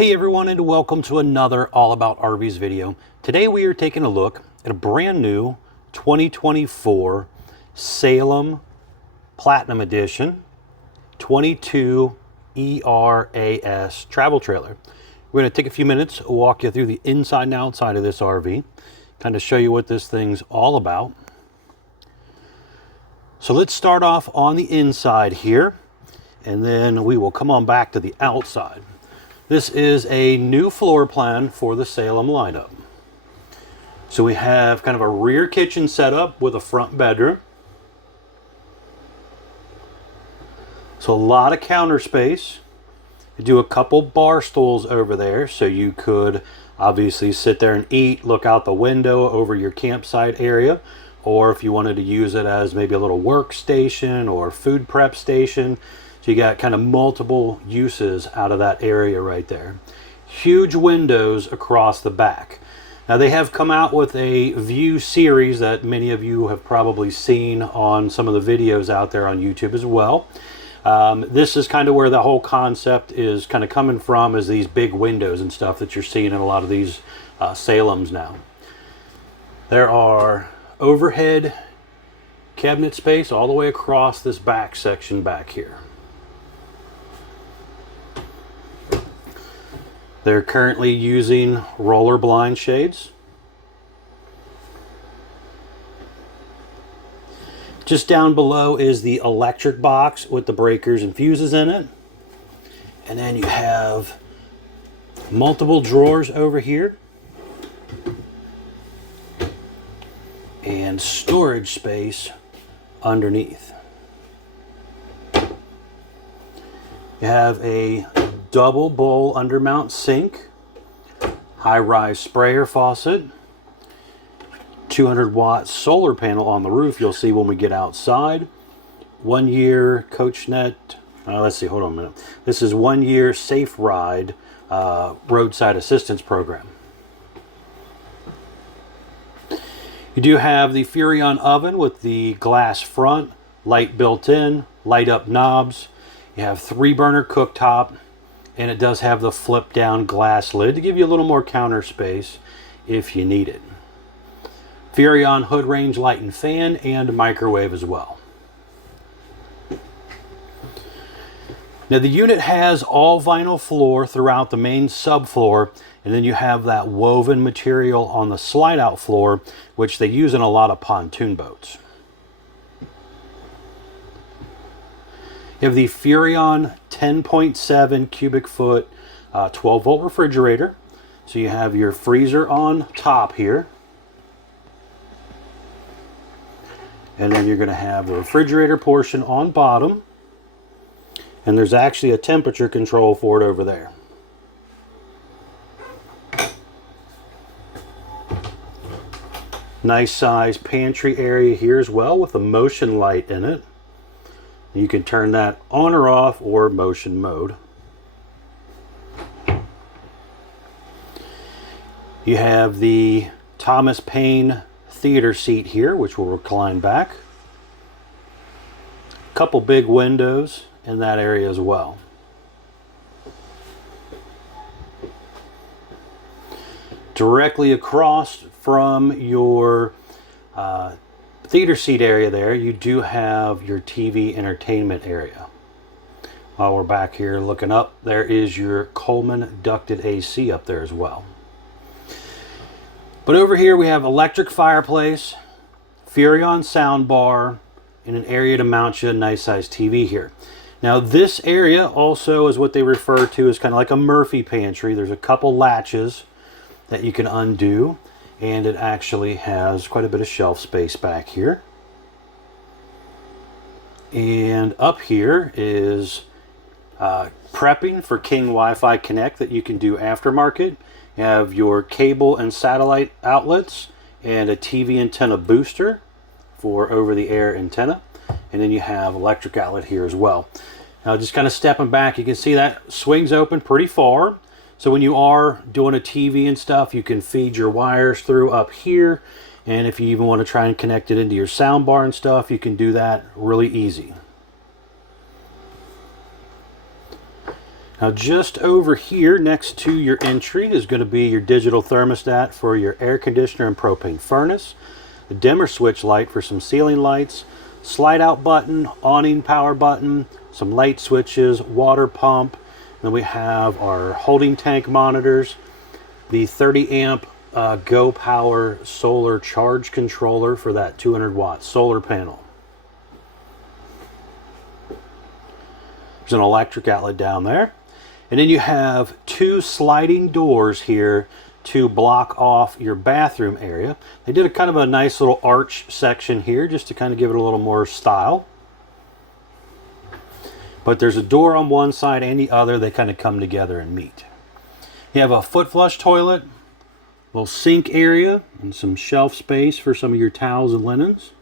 Hey everyone, and welcome to another All About RVs video. Today we are taking a look at a brand new 2024 Salem Platinum Edition 22ERAS travel trailer. We're going to take a few minutes, walk you through the inside and outside of this RV, kind of show you what this thing's all about. So let's start off on the inside here, and then we will come on back to the outside. This is a new floor plan for the Salem lineup. So we have kind of a rear kitchen setup with a front bedroom. So a lot of counter space. You do a couple bar stools over there, so you could obviously sit there and eat, look out the window over your campsite area, or if you wanted to use it as maybe a little workstation or food prep station. So you got kind of multiple uses out of that area right there. Huge windows across the back. Now they have come out with a view series that many of you have probably seen on some of the videos out there on YouTube as well. This is kind of where the whole concept is kind of coming from, is these big windows and stuff that you're seeing in a lot of these Salems now. There are overhead cabinet space all the way across this back section back here. They're currently using roller blind shades. Just down below is the electric box with the breakers and fuses in it. And then you have multiple drawers over here. And storage space underneath. You have a double bowl undermount sink, high-rise sprayer faucet, 200-watt solar panel on the roof. You'll see when we get outside. 1 year CoachNet. Let's see, hold on a minute. This is 1 year Safe Ride roadside assistance program. You do have the Furrion oven with the glass front, light built in, light up knobs. You have 3-burner cooktop, and it does have the flip down glass lid to give you a little more counter space if you need it. Furrion hood range light and fan, and microwave as well. Now the unit has all vinyl floor throughout the main subfloor, and then you have that woven material on the slide out floor, which they use in a lot of pontoon boats. You have the Furrion 10.7 cubic foot 12 volt refrigerator. So you have your freezer on top here. And then you're going to have the refrigerator portion on bottom. And there's actually a temperature control for it over there. Nice size pantry area here as well with a motion light in it. You can turn that on or off, or motion mode. You have the Thomas Paine theater seat here, which will recline back. Couple big windows in that area as well. Directly across from your theater seat area there, you do have your TV entertainment area. While we're back here looking up, there is your Coleman ducted AC up there as well. But over here we have electric fireplace, Furrion sound bar, and an area to mount you a nice sized TV here. Now this area also is what they refer to as kind of like a Murphy pantry. There's a couple latches that you can undo, and it actually has quite a bit of shelf space back here. And up here is prepping for King Wi-Fi Connect that you can do aftermarket. You have your cable and satellite outlets and a TV antenna booster for over-the-air antenna. And then you have electric outlet here as well. Now just kind of stepping back, you can see that swings open pretty far. So when you are doing a TV and stuff, you can feed your wires through up here. And if you even want to try and connect it into your sound bar and stuff, you can do that really easy. Now just over here next to your entry is going to be your digital thermostat for your air conditioner and propane furnace, the dimmer switch light for some ceiling lights, slide out button, awning power button, some light switches, water pump. Then we have our holding tank monitors, the 30 amp Go Power solar charge controller for that 200 watt solar panel. There's an electric outlet down there. And then you have two sliding doors here to block off your bathroom area. They did a kind of a nice little arch section here just to kind of give it a little more style. But there's a door on one side and the other. They kind of come together and meet. You have a foot flush toilet, little sink area, and some shelf space for some of your towels and linens.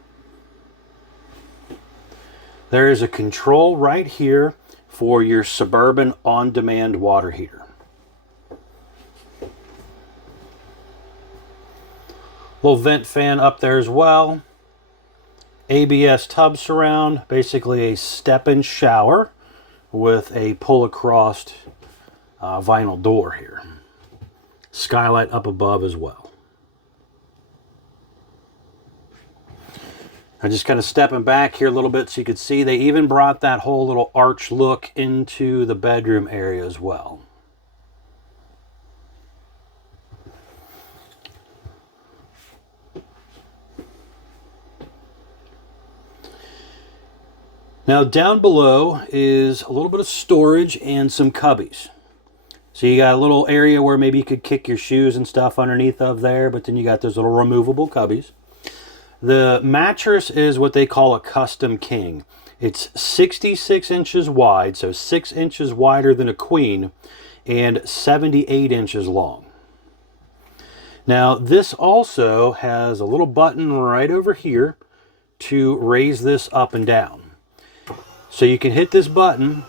There is a control right here for your Suburban on-demand water heater. Little vent fan up there as well. ABS tub surround, basically a step-in shower with a pull-across vinyl door here. Skylight up above as well. I'm just kind of stepping back here a little bit so you could see they even brought that whole little arch look into the bedroom area as well. Now down below is a little bit of storage and some cubbies. So you got a little area where maybe you could kick your shoes and stuff underneath of there, but then you got those little removable cubbies. The mattress is what they call a custom king. It's 66 inches wide, so 6 inches wider than a queen, and 78 inches long. Now this also has a little button right over here to raise this up and down. So you can hit this button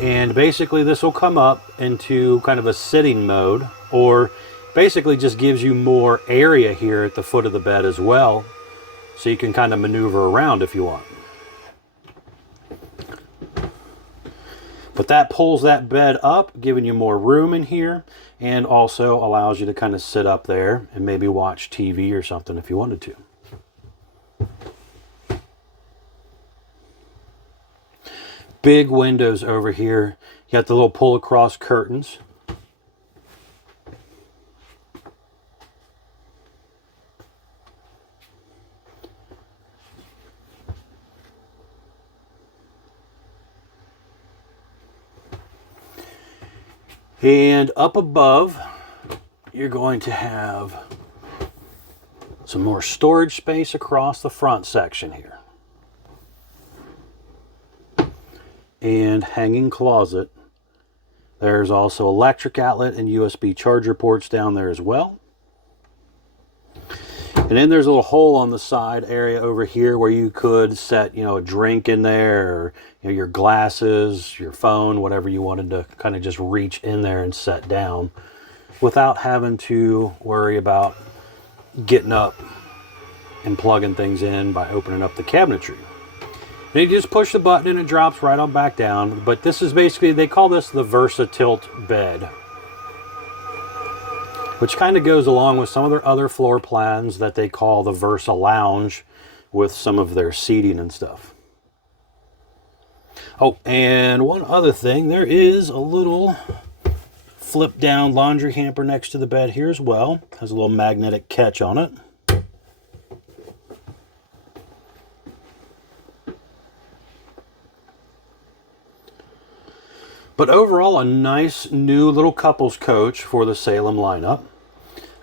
and basically this will come up into kind of a sitting mode, or basically just gives you more area here at the foot of the bed as well, so you can kind of maneuver around if you want. But that pulls that bed up, giving you more room in here, and also allows you to kind of sit up there and maybe watch TV or something if you wanted to. Big windows over here. You got the little pull across curtains. And up above, you're going to have some more storage space across the front section here. And hanging closet. There's also electric outlet and USB charger ports down there as well. And then there's a little hole on the side area over here where you could set, a drink in there, or your glasses, your phone, whatever you wanted to kind of just reach in there and set down without having to worry about getting up and plugging things in by opening up the cabinetry. And you just push the button and it drops right on back down. But this is basically, they call this the VersaTilt bed, which kind of goes along with some of their other floor plans that they call the Versa Lounge with some of their seating and stuff. Oh, and one other thing, there is a little flip down laundry hamper next to the bed here as well. Has a little magnetic catch on it. But overall, a nice new little couples coach for the Salem lineup.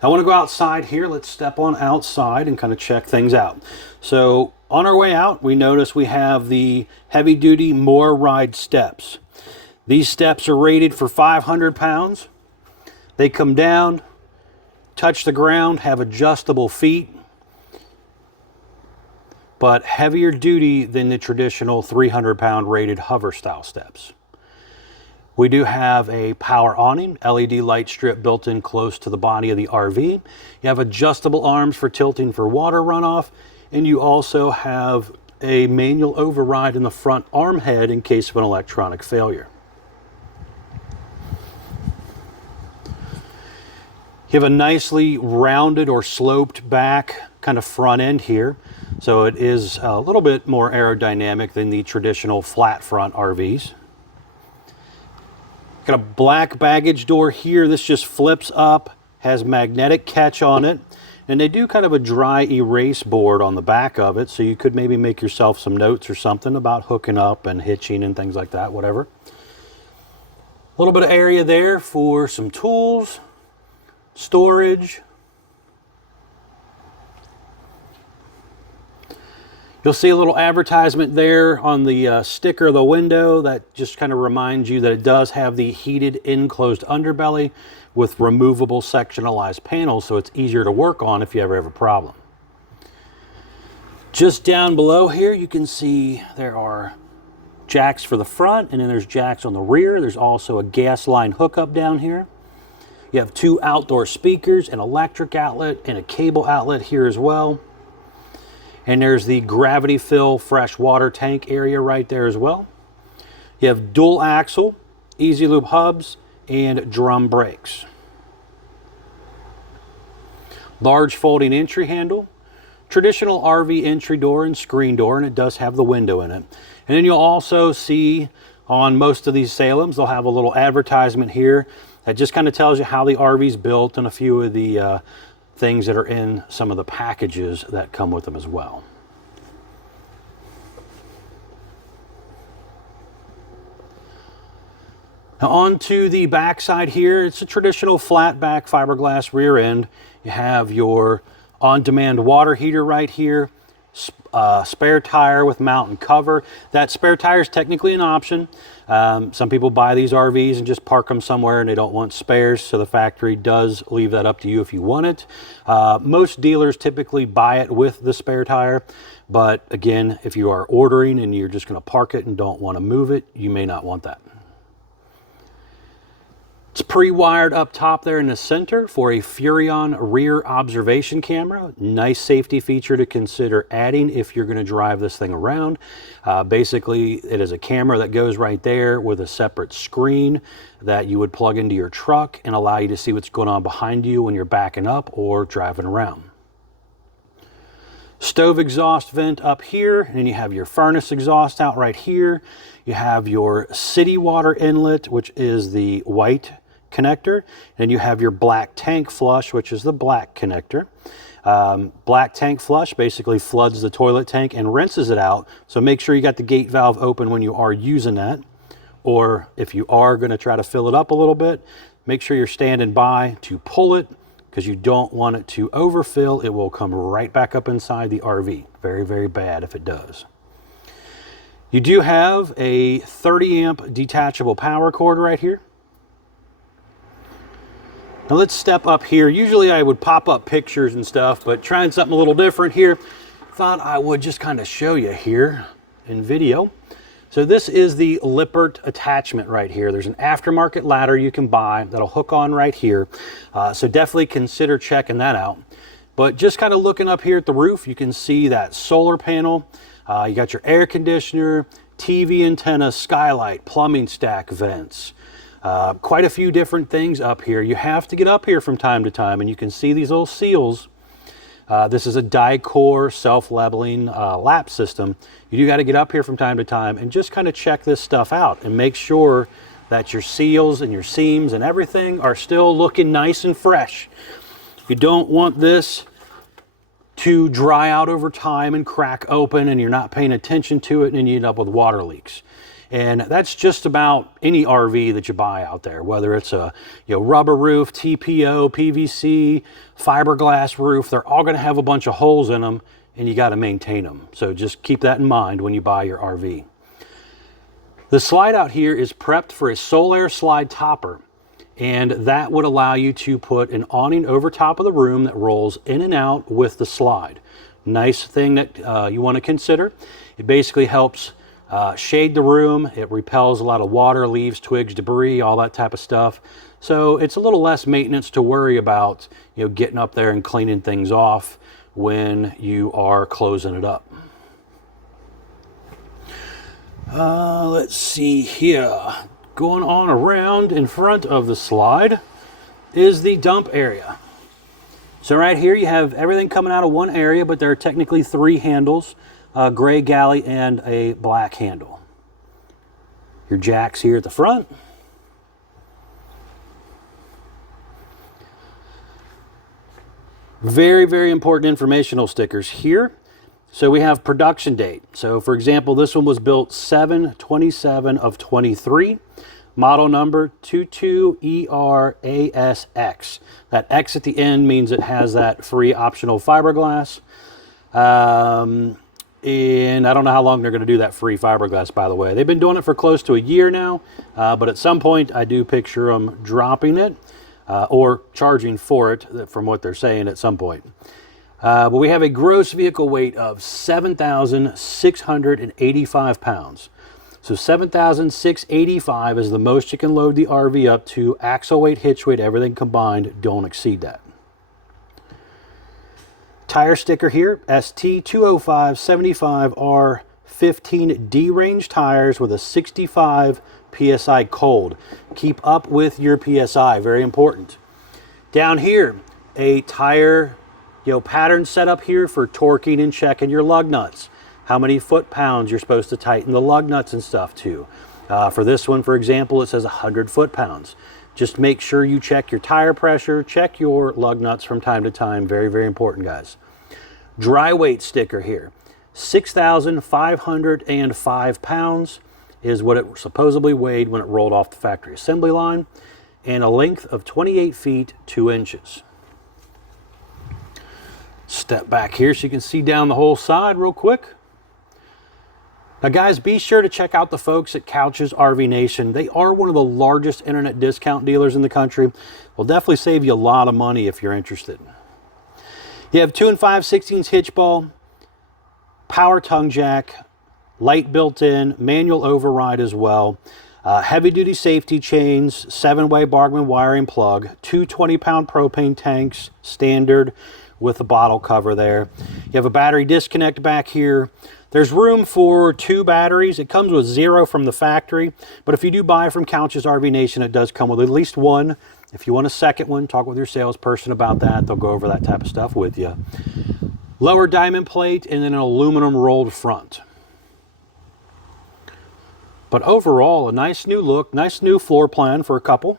I want to go outside here. Let's step on outside and kind of check things out. So on our way out, we notice we have the heavy duty More Ride steps. These steps are rated for 500 pounds. They come down, touch the ground, have adjustable feet, but heavier duty than the traditional 300-pound rated hover style steps. We do have a power awning, LED light strip built in close to the body of the RV. You have adjustable arms for tilting for water runoff, and you also have a manual override in the front arm head in case of an electronic failure. You have a nicely rounded or sloped back kind of front end here. So it is a little bit more aerodynamic than the traditional flat front RVs. Got a black baggage door here. This just flips up, has magnetic catch on it. And they do kind of a dry erase board on the back of it. So you could maybe make yourself some notes or something about hooking up and hitching and things like that, whatever. A little bit of area there for some tools, storage. You'll see a little advertisement there on the sticker of the window that just kind of reminds you that it does have the heated enclosed underbelly with removable sectionalized panels, so it's easier to work on if you ever have a problem. Just down below here you can see there are jacks for the front, and then there's jacks on the rear. There's also a gas line hookup down here. You have 2 outdoor speakers, an electric outlet, and a cable outlet here as well. And there's the gravity fill fresh water tank area right there as well. You have dual axle, easy loop hubs, and drum brakes. Large folding entry handle, traditional RV entry door and screen door, and it does have the window in it. And then you'll also see on most of these Salems, they'll have a little advertisement here that just kind of tells you how the RV's built and a few of the things that are in some of the packages that come with them as well. Now on to the back side here, it's a traditional flat back fiberglass rear end. You have your on-demand water heater right here, spare tire with mount and cover. That spare tire is technically an option. Some people buy these RVs and just park them somewhere and they don't want spares, so the factory does leave that up to you if you want it. Most dealers typically buy it with the spare tire, but again, if you are ordering and you're just going to park it and don't want to move it, you may not want that. It's pre-wired up top there in the center for a Furrion rear observation camera. Nice safety feature to consider adding if you're going to drive this thing around. Basically, it is a camera that goes right there with a separate screen that you would plug into your truck and allow you to see what's going on behind you when you're backing up or driving around. Stove exhaust vent up here, and then you have your furnace exhaust out right here. You have your city water inlet, which is the white connector, and you have your black tank flush, which is the black connector. Black tank flush basically floods the toilet tank and rinses it out, so make sure you got the gate valve open when you are using that, or if you are going to try to fill it up a little bit, make sure you're standing by to pull it, because you don't want it to overfill. It will come right back up inside the RV. Very, very bad if it does. You do have a 30 amp detachable power cord right here. Now let's step up here. Usually I would pop up pictures and stuff, but trying something a little different here, thought I would just kind of show you here in video. So this is the Lippert attachment right here. There's an aftermarket ladder you can buy that'll hook on right here. So definitely consider checking that out. But just kind of looking up here at the roof, you can see that solar panel. You got your air conditioner, TV antenna, skylight, plumbing stack vents. Quite a few different things up here. You have to get up here from time to time, and you can see these little seals. This is a die-core self-leveling lap system. You do got to get up here from time to time and just kind of check this stuff out and make sure that your seals and your seams and everything are still looking nice and fresh. You don't want this to dry out over time and crack open and you're not paying attention to it and you end up with water leaks. And that's just about any RV that you buy out there, whether it's a rubber roof, TPO, PVC, fiberglass roof. They're all going to have a bunch of holes in them, and you got to maintain them. So just keep that in mind when you buy your RV. The slide out here is prepped for a Solaire slide topper, and that would allow you to put an awning over top of the room that rolls in and out with the slide. Nice thing that you want to consider. It basically helps shade the room. It repels a lot of water, leaves, twigs, debris, all that type of stuff. So it's a little less maintenance to worry about, getting up there and cleaning things off when you are closing it up. Let's see here. Going on around in front of the slide is the dump area. So right here you have everything coming out of one area, but there are technically 3 handles, a gray galley and a black handle. Your jacks here at the front. Very, very important informational stickers here. So we have production date. So for example, this one was built 7/27 of 23. Model number 22ERAS. That X at the end means it has that free optional fiberglass. And I don't know how long they're going to do that free fiberglass, by the way. They've been doing it for close to a year now, but at some point I do picture them dropping it or charging for it, from what they're saying at some point. But we have a gross vehicle weight of 7,685 pounds. So 7,685 is the most you can load the RV up to. Axle weight, hitch weight, everything combined, don't exceed that. Tire sticker here, ST205/75R 15 D-range tires with a 65 PSI cold. Keep up with your PSI, very important. Down here, a tire pattern setup here for torquing and checking your lug nuts. How many foot-pounds you're supposed to tighten the lug nuts and stuff to. For this one, for example, it says 100 foot-pounds. Just make sure you check your tire pressure, check your lug nuts from time to time. Very, very important, guys. Dry weight sticker here. 6,505 pounds is what it supposedly weighed when it rolled off the factory assembly line, and a length of 28 feet 2 inches. Step back here so you can see down the whole side real quick. Now guys, be sure to check out the folks at Couch's RV Nation. They are one of the largest internet discount dealers in the country. Will definitely save you a lot of money if you're interested. You have 2 5/16 hitch ball, power tongue jack, light built in, manual override as well, heavy duty safety chains, 7-way Bargman wiring plug, 2 20-pound propane tanks, standard with a bottle cover there. You have a battery disconnect back here. There's room for 2 batteries. It comes with 0 from the factory, but if you do buy from Couch's RV Nation, it does come with at least 1. If you want a second one, talk with your salesperson about that. They'll go over that type of stuff with you. Lower diamond plate and then an aluminum rolled front. But overall, a nice new look, nice new floor plan for a couple.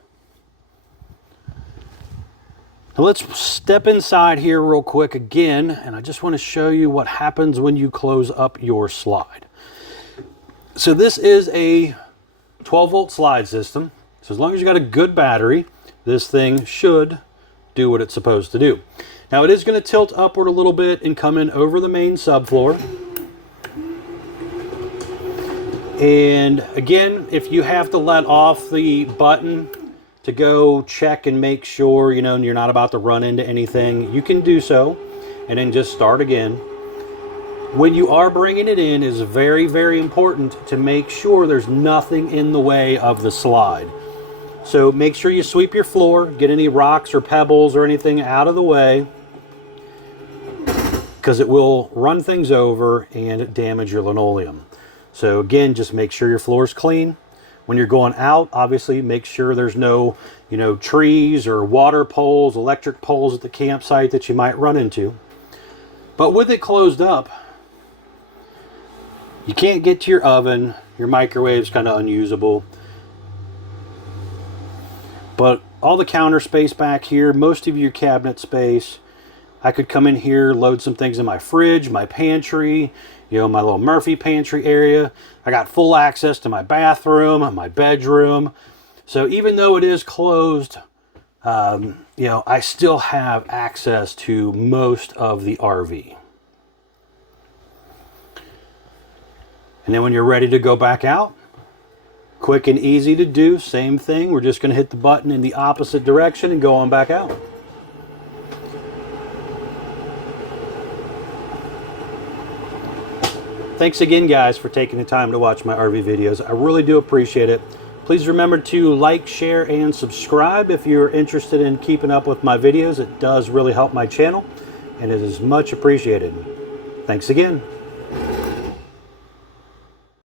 Now let's step inside here real quick again, and I just want to show you what happens when you close up your slide. So this is a 12-volt slide system. So as long as you got a good battery, this thing should do what it's supposed to do. Now it is going to tilt upward a little bit and come in over the main subfloor. And again, if you have to let off the button to go check and make sure, you're not about to run into anything, you can do so and then just start again. When you are bringing it in, is very, very important to make sure there's nothing in the way of the slide. So make sure you sweep your floor, get any rocks or pebbles or anything out of the way, because it will run things over and damage your linoleum. So again, just make sure your floor is clean. When you're going out, obviously make sure there's no, trees or water poles, electric poles at the campsite that you might run into. But with it closed up, you can't get to your oven. Your microwave's kind of unusable. But all the counter space back here, most of your cabinet space, I could come in here, load some things in my fridge, my pantry, my little Murphy pantry area. I got full access to my bathroom, my bedroom. So even though it is closed, I still have access to most of the RV. And then when you're ready to go back out, quick and easy to do, same thing. We're just going to hit the button in the opposite direction and go on back out. Thanks again, guys, for taking the time to watch my RV videos. I really do appreciate it. Please remember to like, share, and subscribe if you're interested in keeping up with my videos. It does really help my channel, and it is much appreciated. Thanks again.